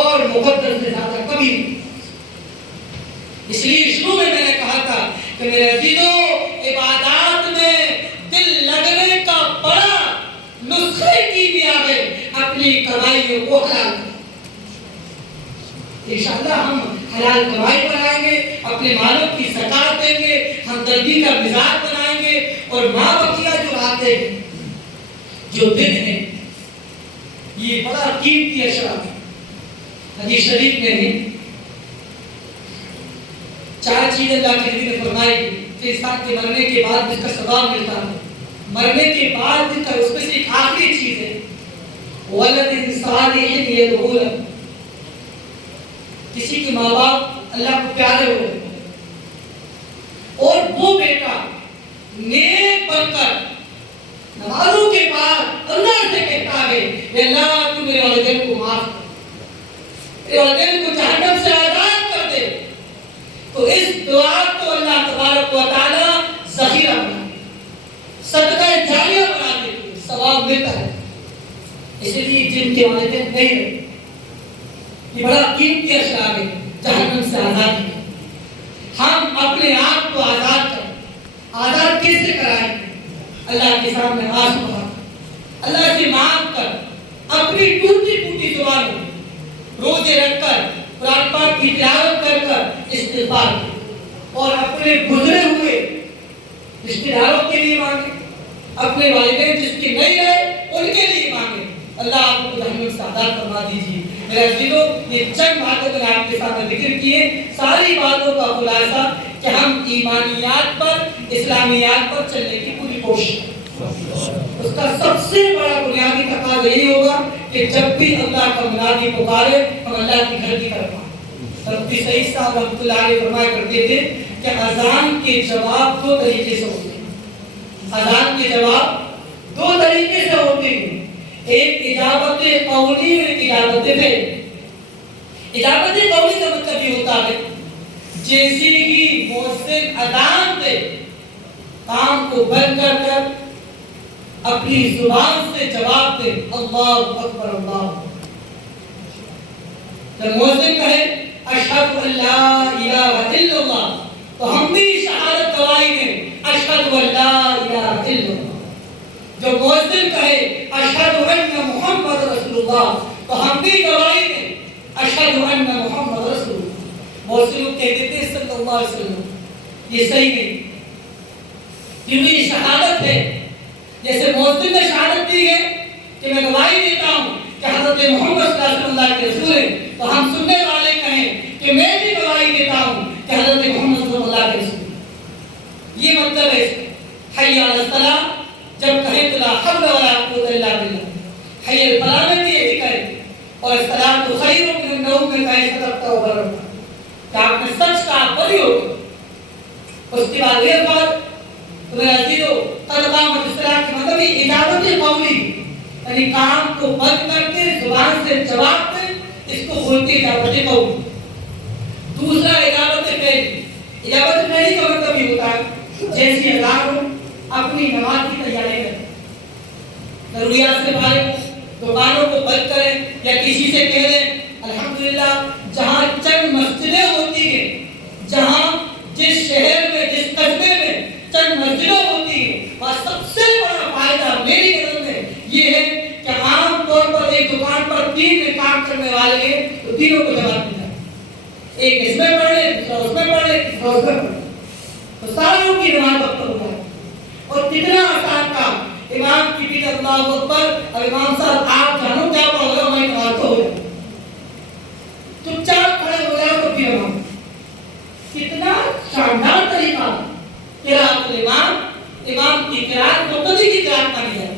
اور مقدس سے زیادہ کبھی نہیں۔ اس لیے شروع میں نے کہا تھا کہ میرے عزیزوں، عبادات میں دل لگنے کا بڑا نسخے کی بھی آگے اپنی کمائیوں کو حلال کریں۔ انشاءاللہ ہم حلال کمائی بنائیں گے، اپنے مالوں کی زکات دیں گے، ہمدردی کا مزاج بنائیں گے، اور ماں بقیہ جو راتیں ہیں، جو دن ہیں، یہ بڑا قیمتی اشیاء ہے۔ حدیث شریف میں ہے 4 چیزیں اللہ کے نبی نے فرمائی کہ انسان کے مرنے کے بعد اس کا ثواب ملتا ہے۔ مرنے کے بعد اس میں سے ایک آخری چیز ہے وَلَدٍ صَالِحٍ يَدْعُو لَهُ، کسی کے ماں باپ اللہ کو پیارے ہو اور وہ بیٹا نیک بن کر نمازوں کے بعد اللہ سے کہتا ہے کہ اللہ تو میرے والدین کو معاف کر، میرے والدین کو جہنم سے آزاد کر دے، تو اس دعا کو اللہ تبارک و تعالی ذخیرہ بنا دے، صدقہ جاریہ بنا دے، ثواب ملتا ہے۔ اس لیے جن کے والدین نہیں رہے، یہ بڑا قیمتی اشیاء ہے جہنم سے آزادی۔ ہم اپنے آپ کو آزاد کریں۔ آزاد کیسے کرائیں؟ اللہ کے سامنے آنسو بہا کر، اللہ سے مانگ کر، اپنی ٹوٹی پھوٹی زبانوں روزے رکھ کر، قرآن پاک کی تلاوت کر کر استغفار کریں، اور اپنے گزرے ہوئے رشتہ داروں کے لیے مانگیں، اپنے والدین جس کے نہیں رہے ان کے لیے مانگیں۔ اللہ آپ کو جہنم سے آزاد فرما دیجیے۔ میرے عزیزوں، یہ چند باتیں میں نے آپ کے سامنے ذکر کیے، ساری باتوں کا خلاصہ کہ ہم ایمانیات پر، اسلامیات پر چلنے کی پوری کوشش کریں۔ اس کا سب سے بڑا بنیادی تقاضا یہی ہوگا کہ جب بھی اللہ کا منادی پکارے ہم اللہ کی گھر کی طرف آئیں۔ مفتی سعید صاحب رحمۃ اللہ علیہ فرمایا کرتے تھے کہ اذان کے جواب 2 طریقے سے ہوتے ہیں۔ اذان کے جواب 2 طریقے سے ہوتے ہیں، ایک اجابت قولی اور ایک اجابت فعلی۔ اجابت قولی کا مطلب یہ ہوتا ہے جیسے ہی مؤذن اذان دے، کام کو بند کر کر اپنی زبان سے جواب دے، اللہ اکبر اللہ۔ جب مؤذن کہے اشہد ان لا الہ الا اللہ، تو ہم بھی شہادت گواہی دیں اشہد ان لا الہ الا اللہ۔ جو مؤذن کہے اشہد ان محمد رسول اللہ، تو ہم بھی گواہی دیں اشہد ان محمد رسول اللہ۔ بہت سے لوگ کہہ دیتے ہیں صلی اللہ علیہ وسلم، یہ صحیح نہیں، کیونکہ یہ شہادت ہے۔ جیسے مؤذن نے شہادت دی ہے کہ میں گواہی دیتا ہوں کہ حضرت محمد صلی اللہ علیہ وسلم اللہ کے رسول ہیں، تو ہم سننے والے کہیں کہ میں بھی گواہی دیتا ہوں کہ حضرت محمد صلی اللہ کے رسول ہیں۔ یہ مطلب ہے حی علی الصلاۃ، جب کہیں تو لا حول ولا قوت الا باللہ، حی الفلاح میں بھی یہی کہیں، اور الصلاۃ خیر من النوم میں کہیں صدقت و بررت، کہ آپ نے سچ کہا بری ہو گئی۔ اس کے بعد یہ بات میرے عزیزو، قد قامت الصلاۃ کی مطلب اجابت قولی، یعنی کام کو بند کر کے زبان سے جواب دیں، اس کو بولتے اجابت قولی۔ دوسرا اجابت فعلی۔ اجابت فعلی کا مطلب یہ ہوتا ہے جیسے اذان ہو اپنی نماز کی تیاری کریں، ضروریات سے فارغ ہو، دکانوں کو بند کریں یا کسی سے کہہ دیں الحمدللہ جہاں چند مسجدیں ہوتی ہیں، جہاں جس شہر میں جس قصبے میں چند مسجدیں ہوتی ہیں، وہاں سب سے بڑا فائدہ میری نظر میں یہ ہے کہ عام طور پر ایک دکان پر 3 کام کرنے والے ہیں تو تینوں کو جواب ملتا ہے، ایک اس میں پڑھ لے، دوسرا اس میں پڑھ لے، تیسرا اس میں پڑھ لے، تو ساروں کی نماز وقت ہو جائے۔ اور کتنا آسان کام، امام کی بیٹھ اللہ اکبر، اور امام صاحب آپ جانو کیا پڑھ رہے ہو، میں نماز تو ہو جائے، چپ چاپ کھڑے ہو جائے تو پھر نماز۔ کتنا شاندار طریقہ، قراءت الامام، امام کی قراءت مقتدی کی قراءت مانی جائے۔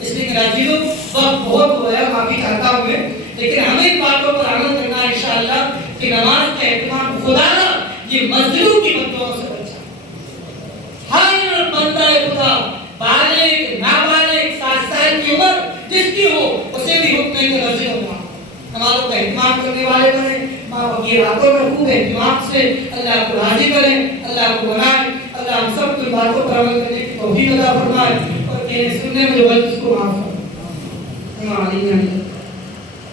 اس لیے میرا عزیزو، وقت بہت ہو گیا، معافی چاہتا ہوں میں، لیکن ہمیں ان باتوں پر عمل کرنا ہے انشاءاللہ کہ نماز کا اہتمام خدا نہ یہ مسجدوں کی بددعاؤں سے بچا۔ ہر بندہ خدا بالغ نابالغ 7 سال کی عمر جس کی ہو اسے بھی حکم ہے کہ مسجدوں میں نمازوں کا اہتمام کرنے والے بنیں، ماں باپ کی راتوں میں خوب اہتمام سے اللہ کو راضی کریں، اللہ کو منائیں۔ اللہ ہم سب کی باتوں پر عمل کرنے کی توفیق عطا فرمائے، اور کہنے سننے میں جو غلط اس کو معاف فرمائے۔